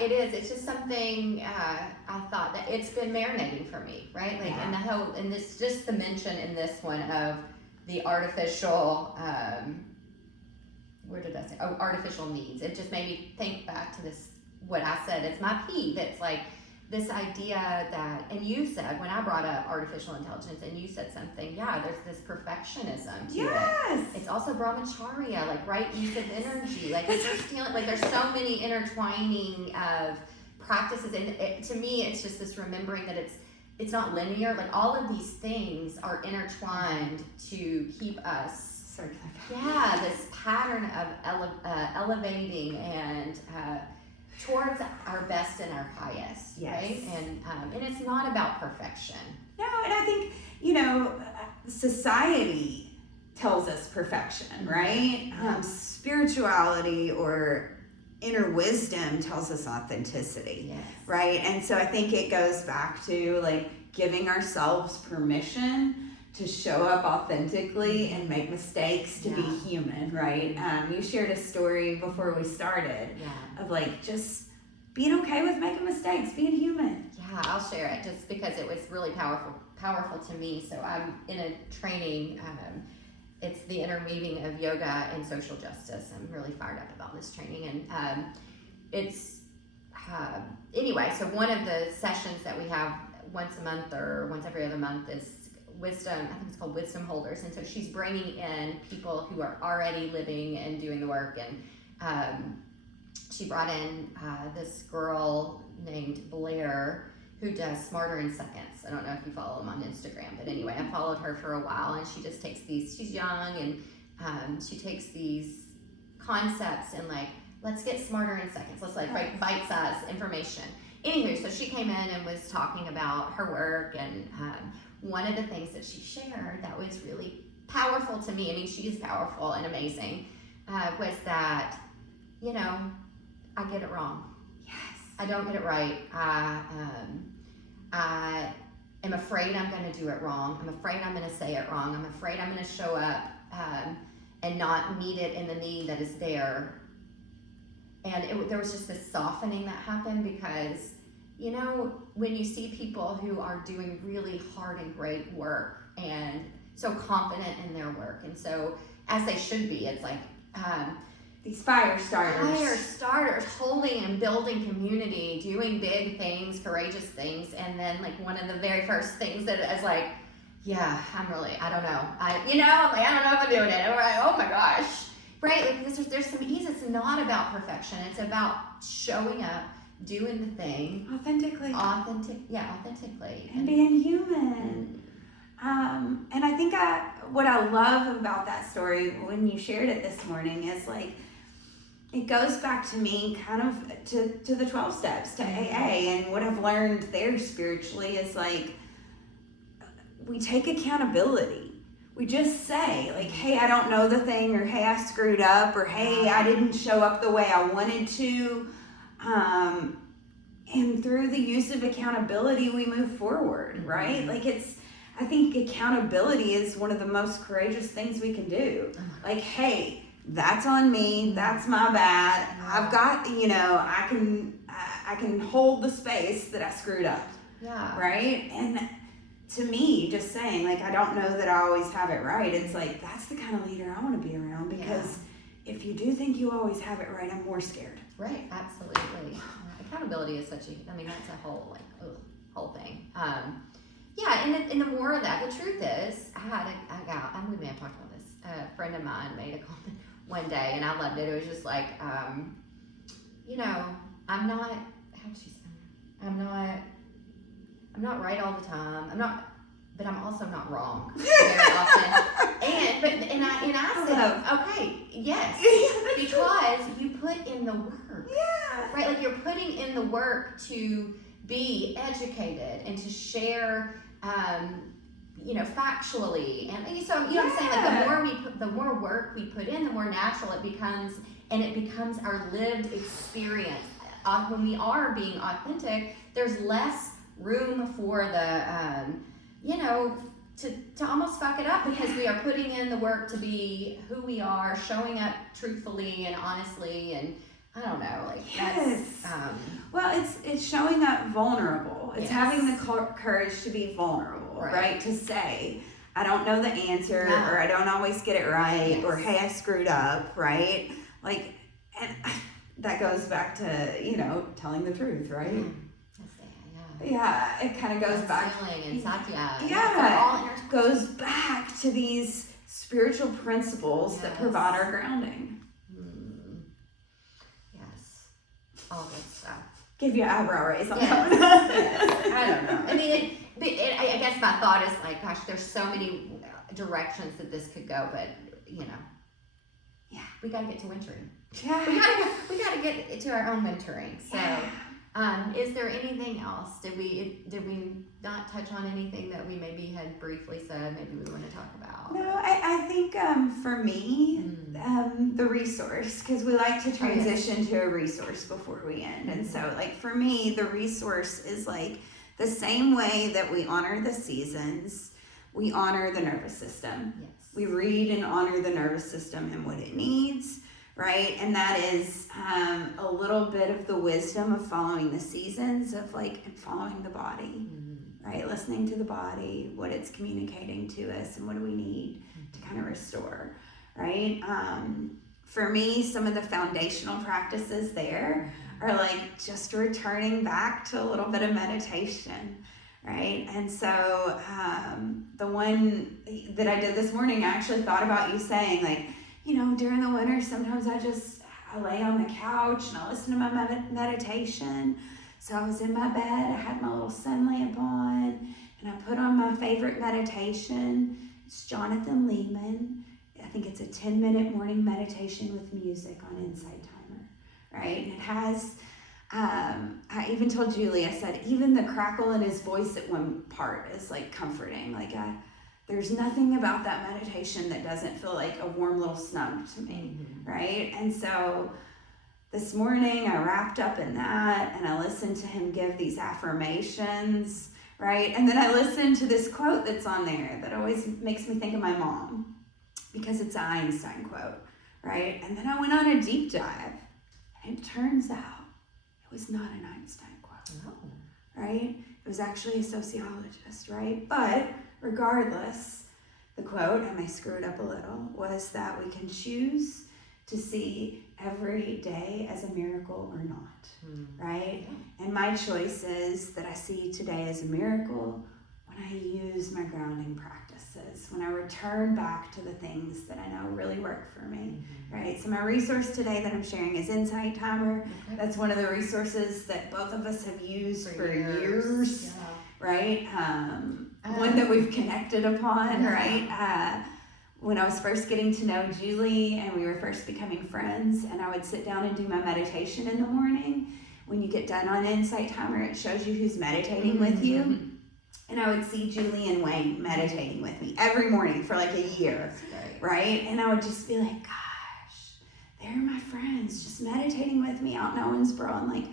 it is. It's just something I thought that it's been marinating for me, right? Like, and this, just the mention in this one of the artificial, where did I say? Oh, artificial needs. It just made me think back to this, what I said, it's my peeve. It's like this idea that, and you said, when I brought up artificial intelligence, and you said something, there's this perfectionism to it. It's also brahmacharya, like right use of energy. Like there's so many intertwining of practices, and to me, it's just this remembering that it's not linear. Like all of these things are intertwined to keep us. This pattern of elevating and towards our best and our highest, right? And it's not about perfection. No, and I think, society tells us perfection, right? Spirituality or inner wisdom tells us authenticity, right? And so I think it goes back to like giving ourselves permission to show up authentically and make mistakes, to be human, right? You shared a story before we started of like just being okay with making mistakes, being human. Yeah, I'll share it just because it was really powerful to me. So I'm in a training, it's the interweaving of yoga and social justice. I'm really fired up about this training, and it's anyway, so one of the sessions that we have once a month or once every other month is wisdom. I think it's called wisdom holders, and so she's bringing in people who are already living and doing the work, and she brought in this girl named Blair who does Smarter in Seconds. I don't know if you follow them on Instagram, but anyway, I followed her for a while, and she just takes these, she's young, and she takes these concepts and like, let's get smarter in seconds. Let's like write bite-sized information. Anywho, so she came in and was talking about her work, and one of the things that she shared that was really powerful to me, I mean, she is powerful and amazing, was that, you know, I get it wrong. Yes. I don't get it right. I am afraid I'm going to do it wrong. I'm afraid I'm going to say it wrong. I'm afraid I'm going to show up and not meet it in the need that is there. And there was just this softening that happened because, you know, when you see people who are doing really hard and great work and so confident in their work, and so as they should be, it's like these fire starters holding and building community, doing big things, courageous things, and then like one of the very first things that is like, yeah, I don't know, I don't know if I'm doing it, or oh my gosh, right? Like there's some ease. It's not about perfection. It's about showing up, doing the thing authentically, and being human. And I think what I love about that story when you shared it this morning is like, it goes back to me kind of to the 12 steps, to AA, and what I've learned there spiritually is like, we take accountability. We just say like, hey, I don't know the thing, or hey, I screwed up, or hey, I didn't show up the way I wanted to. And through the use of accountability, we move forward, right? Like I think accountability is one of the most courageous things we can do. Like, hey, that's on me. That's my bad. I've got, I can hold the space that I screwed up. Yeah. Right? And to me, just saying, like, I don't know that I always have it right. It's like, that's the kind of leader I want to be around, because if you do think you always have it right, I'm more scared. Right. Absolutely. Accountability is that's a whole, whole thing. And the more of that, the truth is, I had a gal, we may have talked about this, a friend of mine made a comment one day, and I loved it. It was just like, I'm not, how'd she say it? I'm not right all the time. But I'm also not wrong very often. And I said, okay, yes, because you put in the work. Yeah. Right? Like you're putting in the work to be educated and to share, factually. And so, you know what I'm saying? Like the more work we put in, the more natural it becomes, and it becomes our lived experience. When we are being authentic, there's less room for the, to almost fuck it up, because we are putting in the work to be who we are, showing up truthfully and honestly, and I don't know, like yes. That's, well, it's showing up vulnerable. It's having the courage to be vulnerable, right? To say, I don't know the answer, or I don't always get it right, or hey, I screwed up, right? Like, and that goes back to, telling the truth, right? Yeah, it kind of goes back. It goes back to these spiritual principles that provide our grounding. Yes, all good stuff. Give you an eyebrow raise on that one. I don't know. I mean, I guess my thought is like, gosh, there's so many directions that this could go, but we got to get to wintering. Yeah, we got to get to our own wintering. So. Is there anything else? Did we not touch on anything that we maybe had briefly said maybe we want to talk about? No, I think for me, the resource, because we like to transition to a resource before we end. And so like for me, the resource is like the same way that we honor the seasons, we honor the nervous system. Yes. We read and honor the nervous system and what it needs. Right, and that is a little bit of the wisdom of following the seasons, of like following the body, right? Listening to the body, what it's communicating to us, and what do we need to kind of restore, right? For me, some of the foundational practices there are like just returning back to a little bit of meditation, right? And so the one that I did this morning, I actually thought about you saying like, during the winter, sometimes I I lay on the couch and I listen to my meditation. So I was in my bed, I had my little sun lamp on, and I put on my favorite meditation. It's Jonathan Lehman. I think it's a 10-minute morning meditation with music on Insight Timer, right? And it has, I even told Julie, I said, even the crackle in his voice at one part is like comforting. Like there's nothing about that meditation that doesn't feel like a warm little snug to me, right? And so this morning I wrapped up in that and I listened to him give these affirmations, right? And then I listened to this quote that's on there that always makes me think of my mom, because it's an Einstein quote, right? And then I went on a deep dive, and it turns out it was not an Einstein quote, right? It was actually a sociologist, right? But regardless, the quote, I may screw it up a little, was that we can choose to see every day as a miracle or not, right? Yeah. And my choice is that I see today as a miracle when I use my grounding practices, when I return back to the things that I know really work for me, right? So my resource today that I'm sharing is Insight Timer. Okay. That's one of the resources that both of us have used for years. Yeah. Right? One that we've connected upon, right? When I was first getting to know Julie and we were first becoming friends, and I would sit down and do my meditation in the morning. When you get done on Insight Timer, it shows you who's meditating with you. And I would see Julie and Wayne meditating with me every morning for like a year, right? And I would just be like, gosh, they're my friends, just meditating with me out in Owensboro. And like,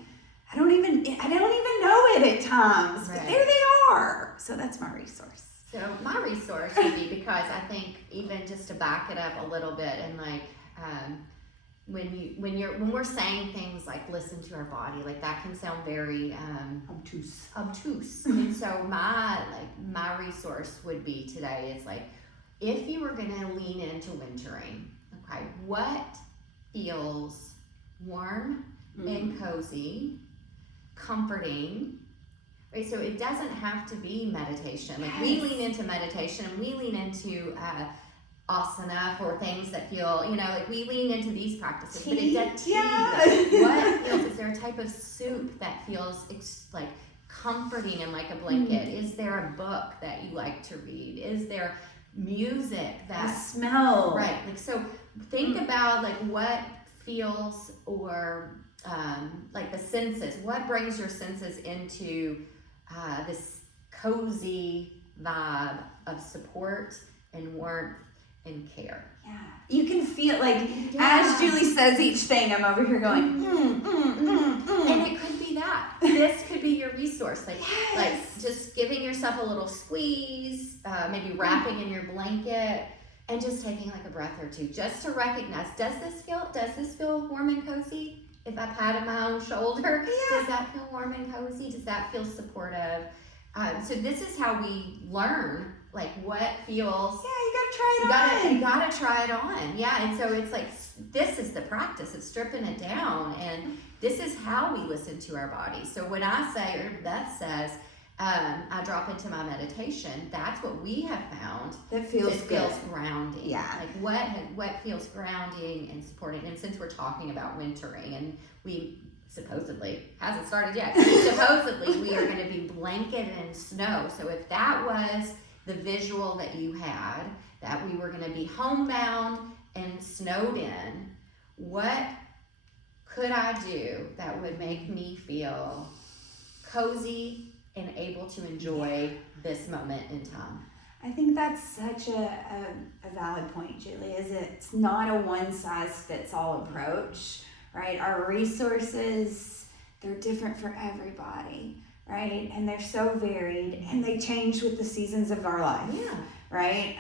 I don't even know it at times, but there they are. So that's my resource. So my resource would be, because I think even just to back it up a little bit, and like when we're saying things like listen to our body, like that can sound very obtuse. And so my resource would be today is like, if you were gonna lean into wintering, okay, what feels warm and cozy, comforting, right? So it doesn't have to be meditation. Like we lean into meditation, and we lean into asana for things that feel, like we lean into these practices. But it does tea. What feels? Is there a type of soup that feels like comforting and like a blanket? Is there a book that you like to read? Is there music that smell? Right. Like so, think about like what feels, or like the senses. What brings your senses into this cozy vibe of support and warmth and care? Yeah, you can feel like as Julie says each thing, I'm over here going, And it could be that. This could be your resource, like just giving yourself a little squeeze, maybe wrapping in your blanket, and just taking like a breath or two, just to recognize, does this feel warm and cozy? If I patted my own shoulder, does that feel warm and cozy? Does that feel supportive? So this is how we learn, like what feels. Yeah, you gotta try it on. You gotta try it on. Yeah, and so it's like, this is the practice. It's stripping it down, and this is how we listen to our body. So when I say, or Beth says, I drop into my meditation, that's what we have found. That feels grounding. Yeah. Like what feels grounding and supporting. And since we're talking about wintering, and we supposedly, hasn't started yet, supposedly we are going to be blanketed in snow. So if that was the visual that you had, that we were going to be homebound and snowed in, what could I do that would make me feel cozy and able to enjoy this moment in time? I think that's such a valid point, Julie, is it's not a one-size-fits-all approach, right? Our resources, they're different for everybody, right? And they're so varied, and they change with the seasons of our life, right?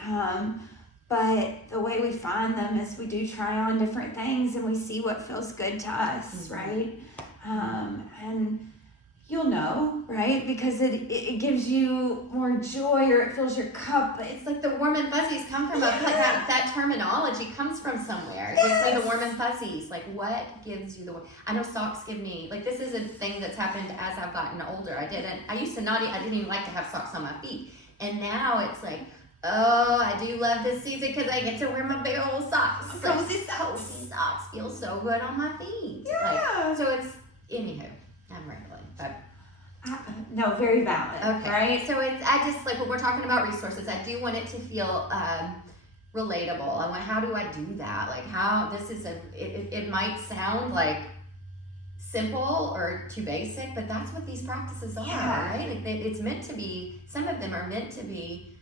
But the way we find them is we do try on different things, and we see what feels good to us, right? And you'll know, right? Because it gives you more joy, or it fills your cup. It's like the warm and fuzzies come from that terminology comes from somewhere. It gives me the warm and fuzzies. Like what gives you the warm? I know socks give me, like this is a thing that's happened as I've gotten older. I didn't even like to have socks on my feet. And now it's like, Oh, I do love this season because I get to wear my big old socks. Cozy Cozy socks feel so good on my feet. Yeah. So it's, anywho, I'm rambling, but. No, very valid. Okay. Right? So I just, like, when we're talking about resources, I do want it to feel relatable. I want, how do I do that? Like, how, this is it might sound like simple or too basic, but that's what these practices are, right? Like, it's meant to be, some of them are meant to be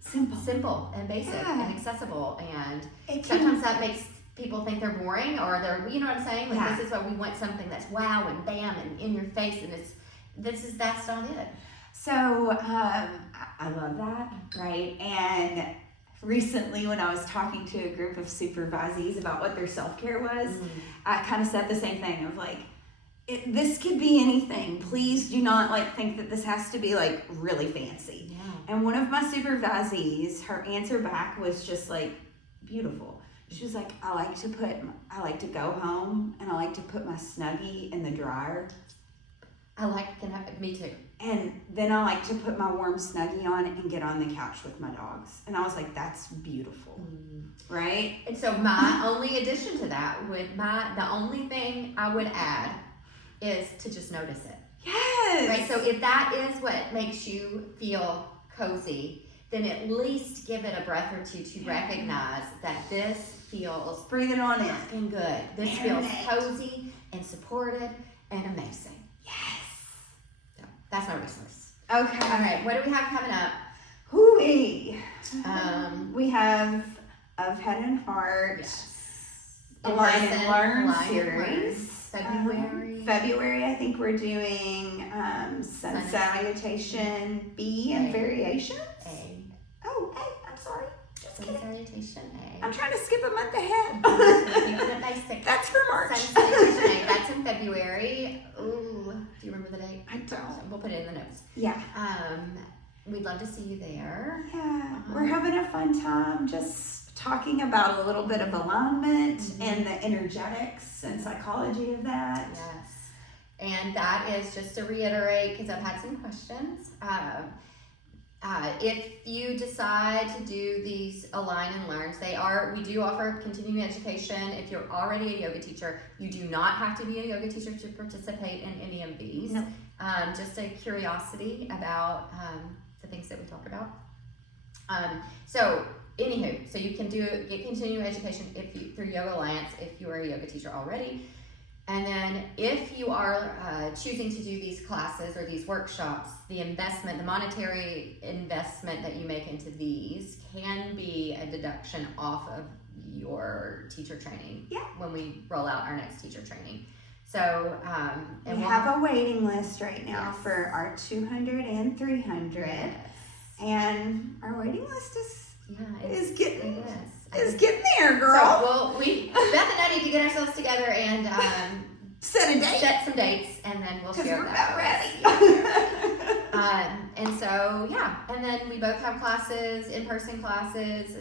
simple and basic and accessible, and sometimes that makes people think they're boring, or they're, you know what I'm saying? Like, this is why we want something that's wow and bam and in your face, and that's not it. So I love that, right? And recently when I was talking to a group of supervisees about what their self-care was, I kind of said the same thing of like, this could be anything. Please do not like think that this has to be like really fancy. Yeah. And one of my supervisees, her answer back was just like beautiful. She was like, I like to go home and I like to put my Snuggie in the dryer. Me too. And then I like to put my warm Snuggie on and get on the couch with my dogs. And I was like, that's beautiful, right? And so my only addition to that the only thing I would add is to just notice it. Yes. Right. So if that is what makes you feel cozy, then at least give it a breath or two to recognize that this feels, breathe it on in, fucking good. This feels cozy and supported and amazing. Yes. So that's my resource. Okay. All right. What do we have coming up? Hooey. We have Of Head and Heart, Align and Learn series. February, I think we're doing Sun Salutation B and Variations. A. Oh, A. I'm sorry. Just Sun kidding. Salutation A. I'm trying to skip a month ahead. Basic. That's for March. Sun Salutation A. That's in February. Ooh, do you remember the date? I don't. So we'll put it in the notes. Yeah. We'd love to see you there. Yeah. We're having a fun time just talking about a little bit of alignment and the energetics and psychology of that. Yes. And that is just to reiterate, because I've had some questions. If you decide to do these Align and Learns, we do offer continuing education. If you're already a yoga teacher, you do not have to be a yoga teacher to participate in any of these. No. Just a curiosity about the things that we talk about. So you can get continuing education through Yoga Alliance if you are a yoga teacher already. And then if you are choosing to do these classes or these workshops, the monetary investment that you make into these can be a deduction off of your teacher training when we roll out our next teacher training. So, and we have a waiting list right now for our 200 and 300. Yes. And our waiting list is getting there, girl. So, well, Beth and I need to get ourselves together and set some dates, and then we'll share that. We're about ready. And so, and then we both have classes, in-person classes,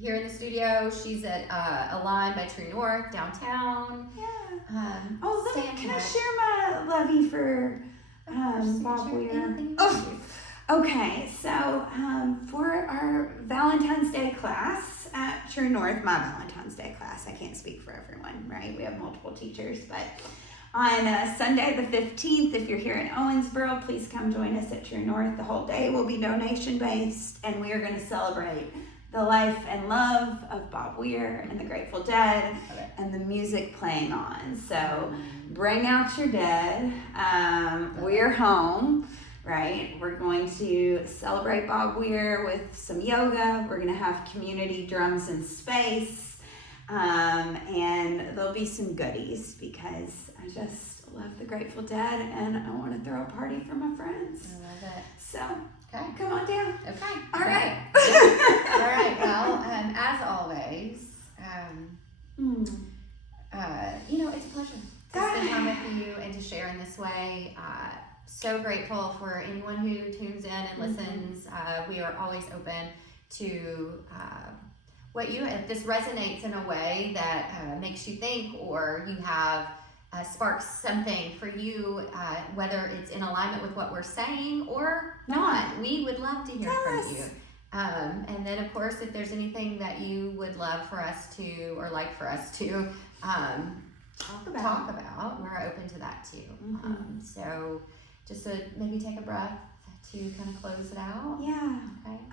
here in the studio. She's at Align by True North downtown. Yeah. Can I share my lovey for Bob Weir? Okay, so for our Valentine's Day class at True North, my Valentine's Day class, I can't speak for everyone, right? We have multiple teachers, but on Sunday the 15th, if you're here in Owensboro, please come join us at True North. The whole day will be donation-based, and we are going to celebrate the life and love of Bob Weir and the Grateful Dead and the music playing on. So bring out your dead. We're home. Right, we're going to celebrate Bob Weir with some yoga. We're going to have community drums in space, and there'll be some goodies because I just love the Grateful Dead and I want to throw a party for my friends. I love it. So, come on down. Okay. All right. All right. Well, as always, it's a pleasure to spend time with you and to share in this way. So grateful for anyone who tunes in and listens. We are always open to if this resonates in a way that makes you think, or you have sparks something for you, whether it's in alignment with what we're saying or not. We would love to hear from you. And then, of course, if there's anything that you would love for us to, or like for us to talk about, we're open to that too. Mm-hmm. So just maybe take a breath to kind of close it out. Yeah.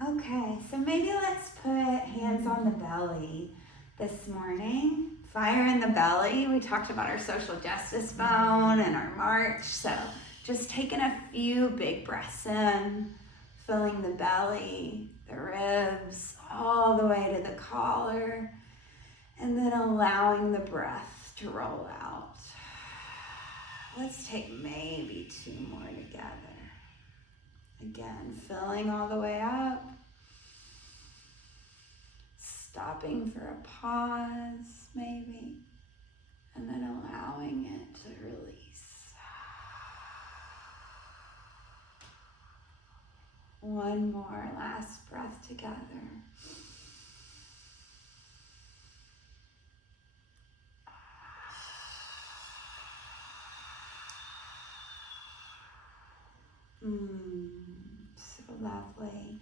Okay. So maybe let's put hands on the belly this morning. Fire in the belly. We talked about our social justice bone and our march. So just taking a few big breaths in, filling the belly, the ribs, all the way to the collar, and then allowing the breath to roll out. Let's take maybe 2 more together. Again, filling all the way up, stopping for a pause maybe, and then allowing it to release. One more last breath together. So lovely.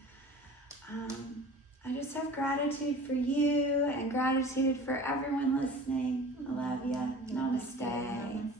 I just have gratitude for you and gratitude for everyone listening. I love you. Namaste.